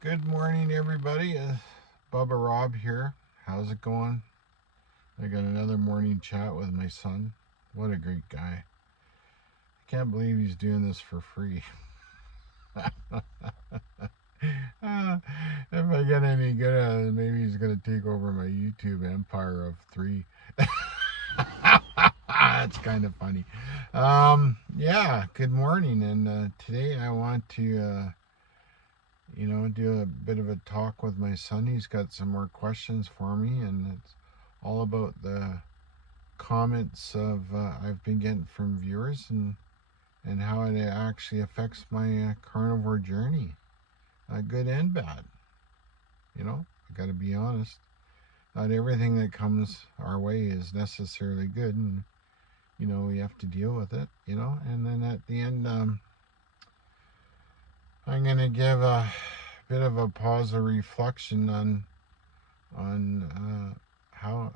Good morning, everybody. Bubba Rob here. How's it going? I got another morning chat with my son. What a great guy. I can't believe he's doing this for free. If I get any good at it, maybe he's going to take over my YouTube empire of three. That's kind of funny. Yeah, good morning. And today I want to do a bit of a talk with my son. He's got some more questions for me, and it's all about the comments of I've been getting from viewers and how it actually affects my carnivore journey, good and bad. I got to be honest. Not everything that comes our way is necessarily good, and we have to deal with it. And then at the end, I'm gonna give a bit of a pause of reflection on how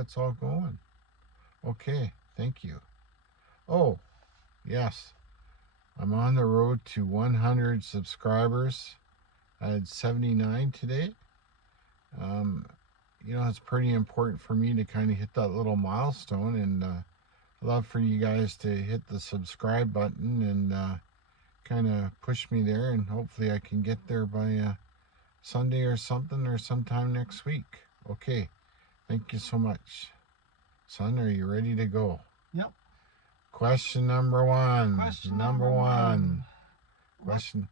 it's all going. Okay, thank you. Oh, yes, I'm on the road to 100 subscribers. I had 79 today. It's pretty important for me to kind of hit that little milestone, and I'd love for you guys to hit the subscribe button and kind of push me there, and hopefully I can get there by Sunday or something, or sometime next week. Okay, thank you so much. Son, are you ready to go? Yep. Question number one. Question number one. Question.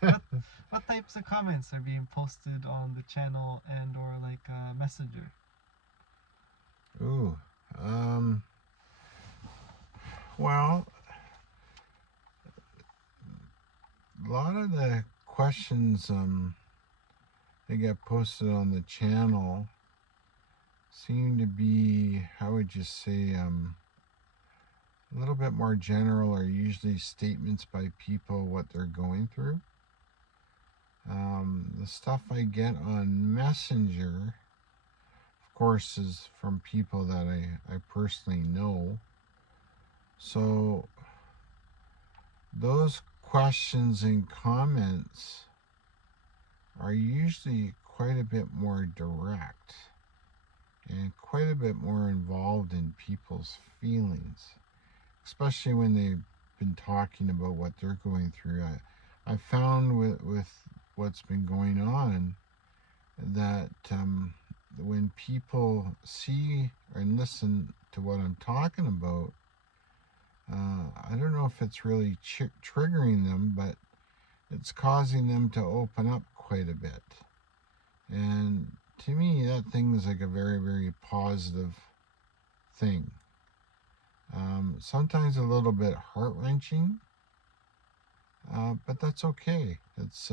What types of comments are being posted on the channel and or like Messenger? Ooh. Well, a lot of the questions that get posted on the channel seem to be, how would you say, a little bit more general, or usually statements by people what they're going through. The stuff I get on Messenger, of course, is from people that I personally know. So those questions and comments are usually quite a bit more direct and quite a bit more involved in people's feelings, especially when they've been talking about what they're going through. I found with what's been going on that when people see and listen to what I'm talking about, I don't know if it's really triggering them, but it's causing them to open up quite a bit. And to me, that thing is like a very, very positive thing. Sometimes a little bit heart-wrenching, but that's okay. It's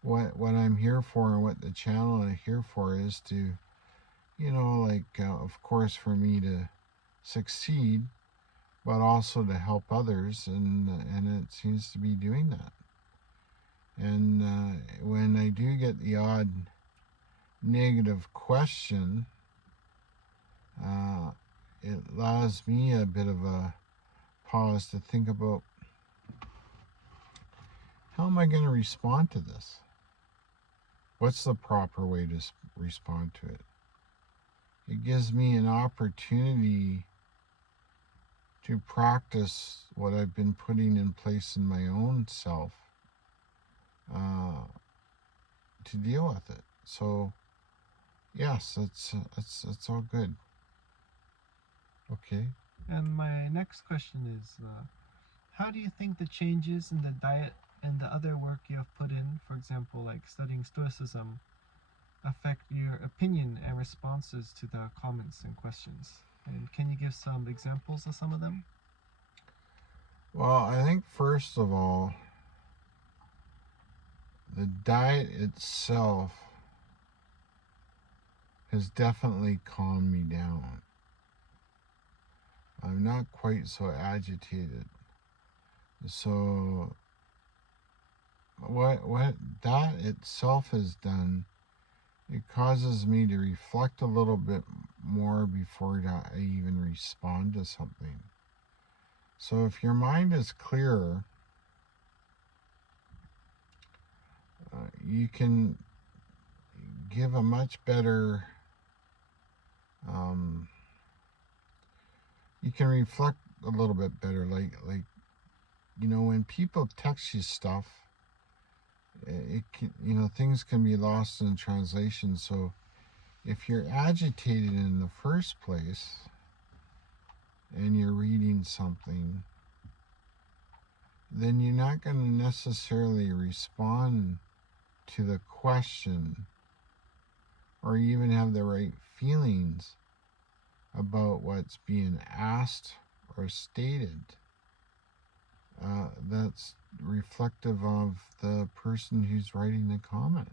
what I'm here for, and what the channel is here for is to, of course, for me to succeed, but also to help others, and it seems to be doing that. And when I do get the odd negative question, it allows me a bit of a pause to think about, how am I going to respond to this? What's the proper way to respond to it? It gives me an opportunity to practice what I've been putting in place in my own self, to deal with it. So yes, it's all good. Okay. And my next question is, how do you think the changes in the diet and the other work you have put in, for example, like studying Stoicism, affect your opinion and responses to the comments and questions? And can you give some examples of some of them? Well, I think first of all, the diet itself has definitely calmed me down. I'm not quite so agitated. So what that itself has done, it causes me to reflect a little bit more before I even respond to something. So if your mind is clearer, you can give a much better, you can reflect a little bit better. Like when people text you stuff, it can, things can be lost in translation. So if you're agitated in the first place and you're reading something, then you're not going to necessarily respond to the question or even have the right feelings about what's being asked or stated. That's reflective of the person who's writing the comment.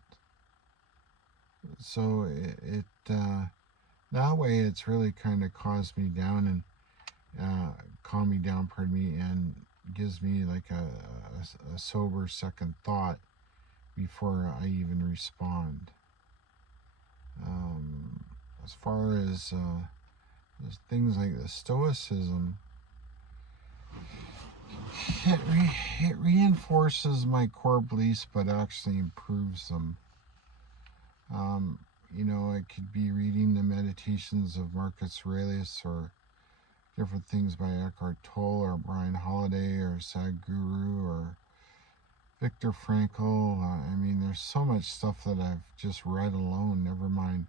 So it that way it's really kind of calms me down and gives me like a sober second thought before I even respond. As far as things like the Stoicism, it reinforces my core beliefs, but actually improves them. It could be reading the Meditations of Marcus Aurelius or different things by Eckhart Tolle or Brian Holiday or Sadhguru or Viktor Frankl. There's so much stuff that I've just read alone, never mind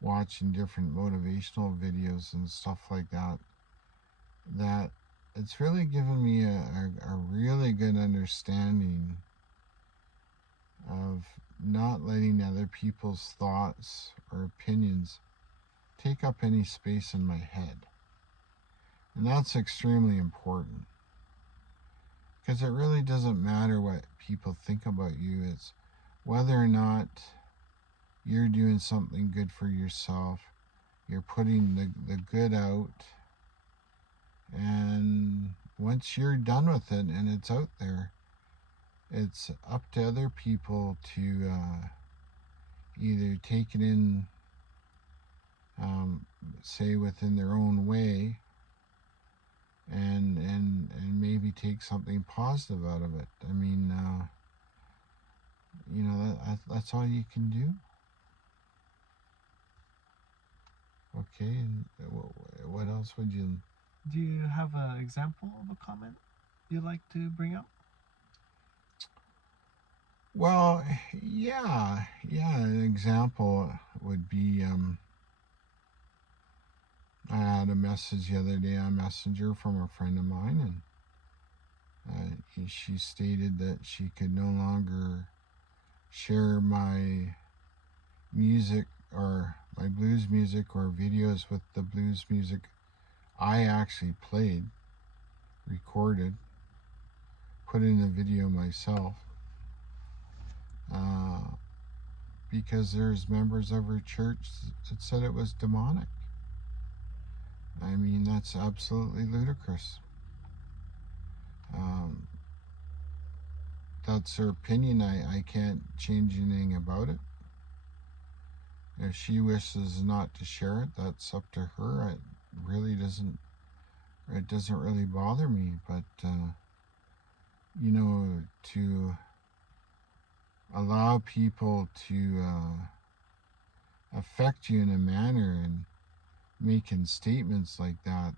watching different motivational videos and stuff like that, that it's really given me a really good understanding of not letting other people's thoughts or opinions take up any space in my head. And that's extremely important, because it really doesn't matter what people think about you. It's whether or not you're doing something good for yourself, you're putting the good out, and once you're done with it and it's out there, it's up to other people to either take it in, say within their own way, and maybe take something positive out of it. That's all you can do. Okay, and what else would you... Do you have an example of a comment you'd like to bring up? Well, yeah, an example would be, I had a message the other day on Messenger from a friend of mine, and she stated that she could no longer share my music or my blues music or videos with the blues music I actually played, recorded, put in the video myself, because there's members of her church that said it was demonic. That's absolutely ludicrous. That's her opinion. I can't change anything about it. If she wishes not to share it, that's up to her. It doesn't really bother me, but to allow people to affect you in a manner and making statements like that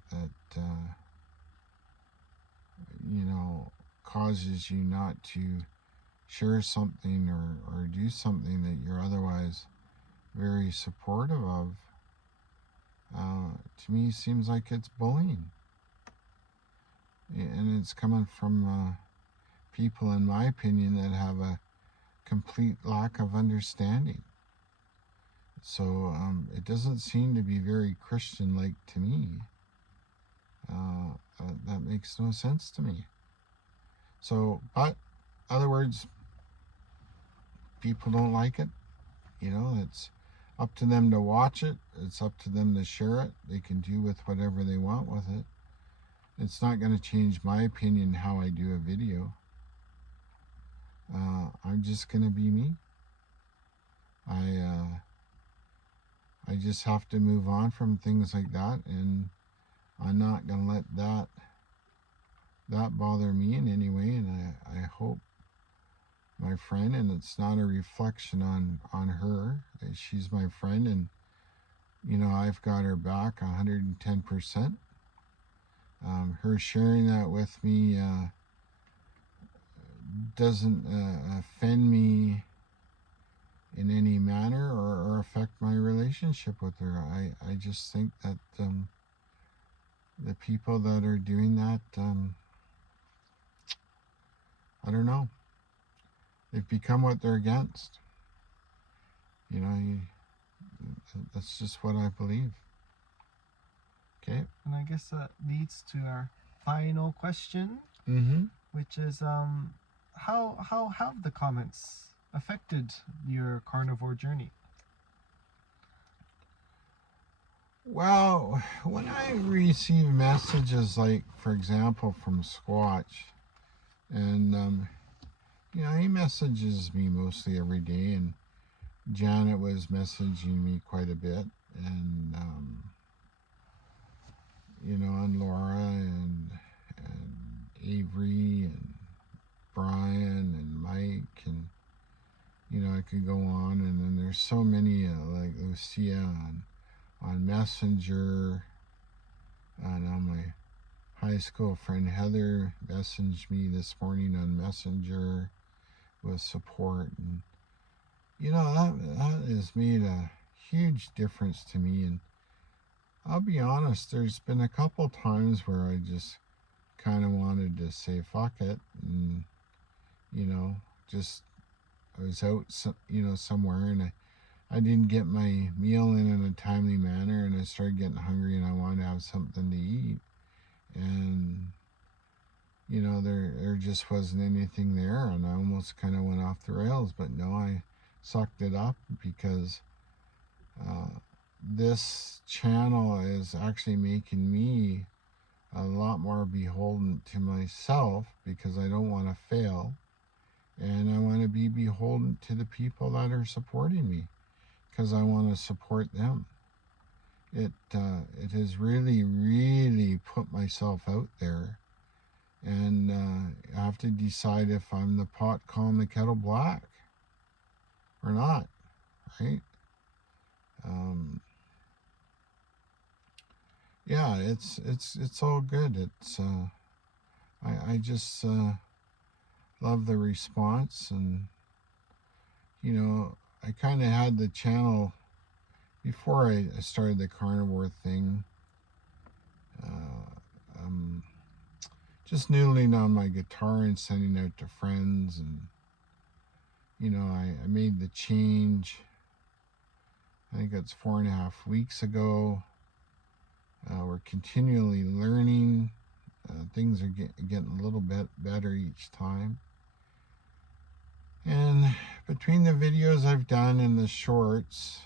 causes you not to share something or do something that you're otherwise very supportive of, to me seems like it's bullying. And it's coming from people, in my opinion, that have a complete lack of understanding. So it doesn't seem to be very Christian-like to me. That makes no sense to me. So, but, in other words, people don't like it. It's up to them to watch it. It's up to them to share it. They can do with whatever they want with it. It's not going to change my opinion how I do a video. I'm just going to be me. I just have to move on from things like that, and I'm not going to let that bother me in any way, and I hope my friend, and it's not a reflection on her. She's my friend, and I've got her back 110%. Her sharing that with me doesn't offend me in any manner or affect my relationship with her. I just think that the people that are doing that, I don't know. They've become what they're against. That's just what I believe. Okay. And I guess that leads to our final question, which is how have the comments affected your carnivore journey? Well, when I receive messages like, for example, from Squatch, and he messages me mostly every day, and Janet was messaging me quite a bit, and and Laura and Avery and Brian and Mike, and I could go on, and then there's so many like Lucia on Messenger, and my high school friend Heather messaged me this morning on Messenger with support, and that has made a huge difference to me. And I'll be honest, there's been a couple times where I just kind of wanted to say fuck it, and just I was out somewhere, and I didn't get my meal in a timely manner, and I started getting hungry, and I wanted to have something to eat, and there just wasn't anything there, and I almost kind of went off the rails. But no, I sucked it up, because this channel is actually making me a lot more beholden to myself, because I don't want to fail, and I want to be beholden to the people that are supporting me, because I want to support them. It has really, really put myself out there, and I have to decide if I'm the pot calling the kettle black or not, right? Yeah, it's all good. It's I just love the response, and I kind of had the channel before I started the carnivore thing. Just noodling on my guitar and sending out to friends, and I made the change. I think it's 4.5 weeks ago. We're continually learning. Things are getting a little bit better each time. And between the videos I've done and the shorts,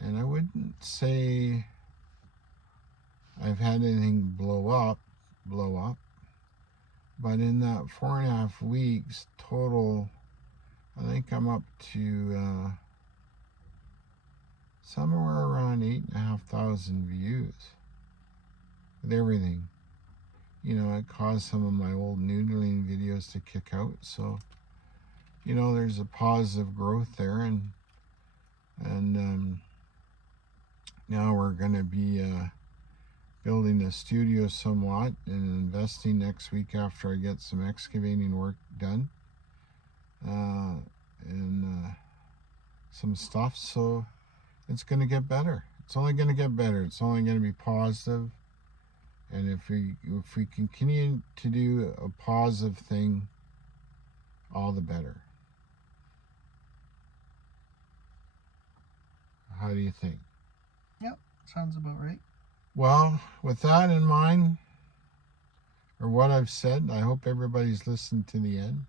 and I wouldn't say I've had anything blow up, but in that 4.5 weeks total, I think I'm up to somewhere around 8,500 views with everything. It caused some of my old noodling videos to kick out, so there's a positive growth there, and now we're going to be building a studio somewhat, and investing next week after I get some excavating work done, and some stuff. So it's going to get better. It's only going to get better. It's only going to be positive. And if we continue to do a positive thing, all the better. How do you think? Yep, sounds about right. Well, with that in mind, or what I've said, I hope everybody's listened to the end.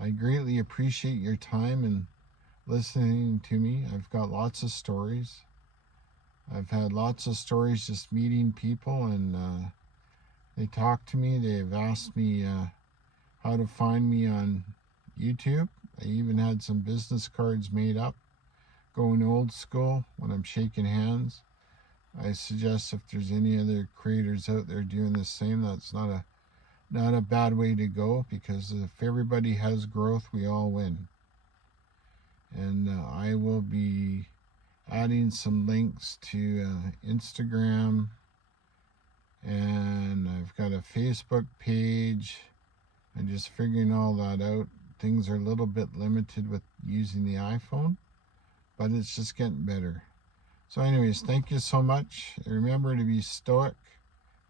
I greatly appreciate your time and listening to me. I've got lots of stories. I've had lots of stories just meeting people, and they talk to me. They've asked me how to find me on YouTube. I even had some business cards made up, going old school when I'm shaking hands. I suggest if there's any other creators out there doing the same, that's not a not a bad way to go, because if everybody has growth, we all win. And I will be adding some links to Instagram, and I've got a Facebook page. I'm just figuring all that out. Things are a little bit limited with using the iPhone, but it's just getting better. So anyways, thank you so much. Remember to be stoic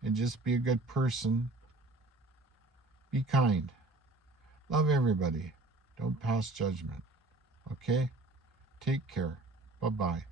and just be a good person. Be kind. Love everybody. Don't pass judgment. Okay? Take care. Bye-bye.